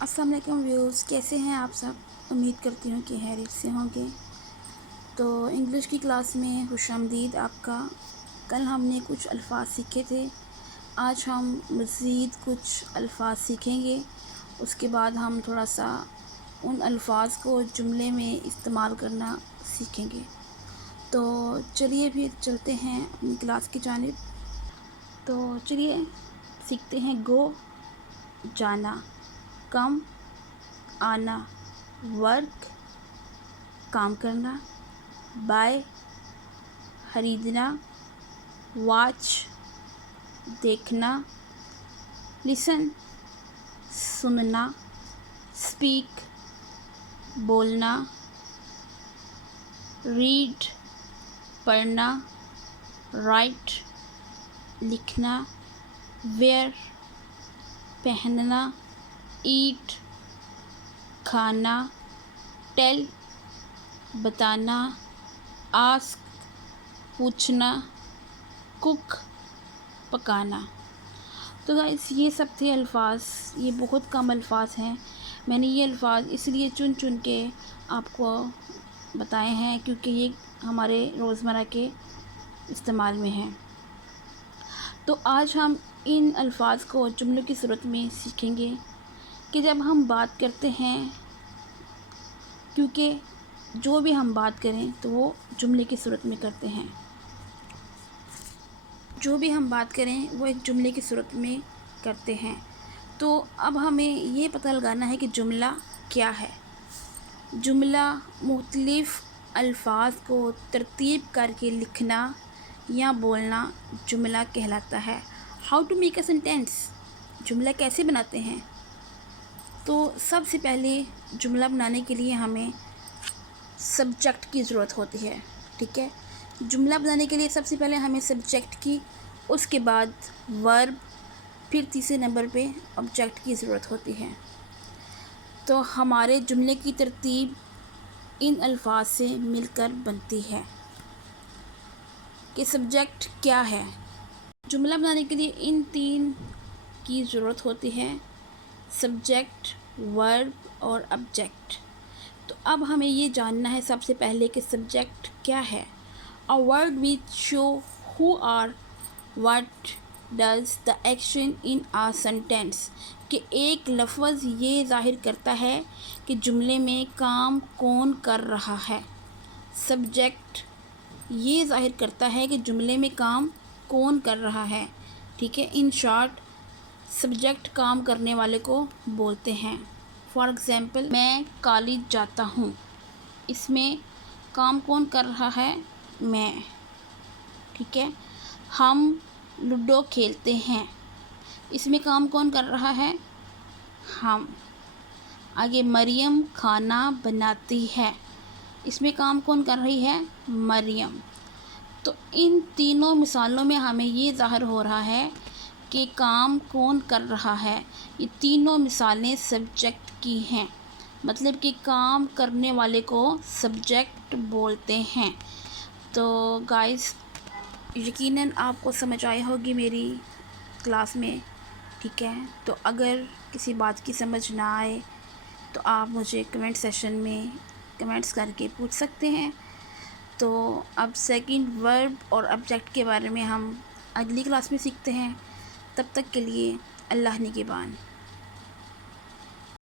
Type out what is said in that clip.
السلام علیکم ویوز، کیسے ہیں آپ سب؟ امید کرتی ہوں کہ خیریت سے ہوں گے۔ تو انگلش کی کلاس میں خوش آمدید آپ کا۔ کل ہم نے کچھ الفاظ سیکھے تھے، آج ہم مزید کچھ الفاظ سیکھیں گے۔ اس کے بعد ہم تھوڑا سا ان الفاظ کو جملے میں استعمال کرنا سیکھیں گے۔ تو چلیے پھر چلتے ہیں اپنی کلاس کی جانب۔ تو چلیے سیکھتے ہیں۔ گو جانا، کم آنا، ورک کام کرنا، بائی خریدنا، واچ دیکھنا، لسن سننا، اسپیک بولنا، ریڈ پڑھنا، رائٹ لکھنا، ویئر پہننا، ایٹ کھانا، ٹیل بتانا، آسک پوچھنا، کوک پکانا۔ تو گائز یہ سب تھے الفاظ، یہ بہت کم الفاظ ہیں۔ میں نے یہ الفاظ اس لیے چن چن کے آپ کو بتائے ہیں کیونکہ یہ ہمارے روزمرہ کے استعمال میں ہیں۔ تو آج ہم ان الفاظ کو جملوں کی صورت میں سیکھیں گے کہ جب ہم بات کرتے ہیں، کیونکہ جو بھی ہم بات کریں تو وہ جملے کی صورت میں کرتے ہیں، جو بھی ہم بات کریں وہ ایک جملے کی صورت میں کرتے ہیں۔ تو اب ہمیں یہ پتہ لگانا ہے کہ جملہ کیا ہے۔ جملہ مختلف الفاظ کو ترتیب کر کے لکھنا یا بولنا جملہ کہلاتا ہے۔ How to make a sentence, جملہ کیسے بناتے ہیں؟ تو سب سے پہلے جملہ بنانے کے لیے ہمیں سبجیکٹ کی ضرورت ہوتی ہے، ٹھیک ہے؟ جملہ بنانے کے لیے سب سے پہلے ہمیں سبجیکٹ کی، اس کے بعد ورب، پھر تیسرے نمبر پہ آبجیکٹ کی ضرورت ہوتی ہے۔ تو ہمارے جملے کی ترتیب ان الفاظ سے مل کر بنتی ہے کہ سبجیکٹ کیا ہے۔ جملہ بنانے کے لیے ان تین کی ضرورت ہوتی ہے، سبجیکٹ، ورب اور آبجیکٹ۔ تو اب ہمیں یہ جاننا ہے سب سے پہلے کہ سبجیکٹ کیا ہے۔ A word which show who or what does the action in a sentence، کہ ایک لفظ یہ ظاہر کرتا ہے کہ جملے میں کام کون کر رہا ہے۔ سبجیکٹ یہ ظاہر کرتا ہے کہ جملے میں کام کون کر رہا ہے، ٹھیک ہے؟ ان شارٹ سبجیکٹ کام کرنے والے کو بولتے ہیں۔ فار ایگزامپل، میں کالج جاتا ہوں، اس میں کام کون کر رہا ہے؟ میں، ٹھیک ہے؟ ہم لوڈو کھیلتے ہیں، اس میں کام کون کر رہا ہے؟ ہم۔ آگے، مریم کھانا بناتی ہے، اس میں کام کون کر رہی ہے؟ مریم۔ تو ان تینوں مثالوں میں ہمیں یہ ظاہر ہو رہا ہے کہ کام کون کر رہا ہے۔ یہ تینوں مثالیں سبجیکٹ کی ہیں، مطلب کہ کام کرنے والے کو سبجیکٹ بولتے ہیں۔ تو گائز یقیناً آپ کو سمجھ آئی ہوگی میری کلاس میں، ٹھیک ہے؟ تو اگر کسی بات کی سمجھ نہ آئے تو آپ مجھے کمنٹ سیشن میں کمنٹس کر کے پوچھ سکتے ہیں۔ تو اب سیکنڈ ورب اور آبجیکٹ کے بارے میں ہم اگلی کلاس میں سیکھتے ہیں۔ تب تک کے لیے اللہ نگہبان۔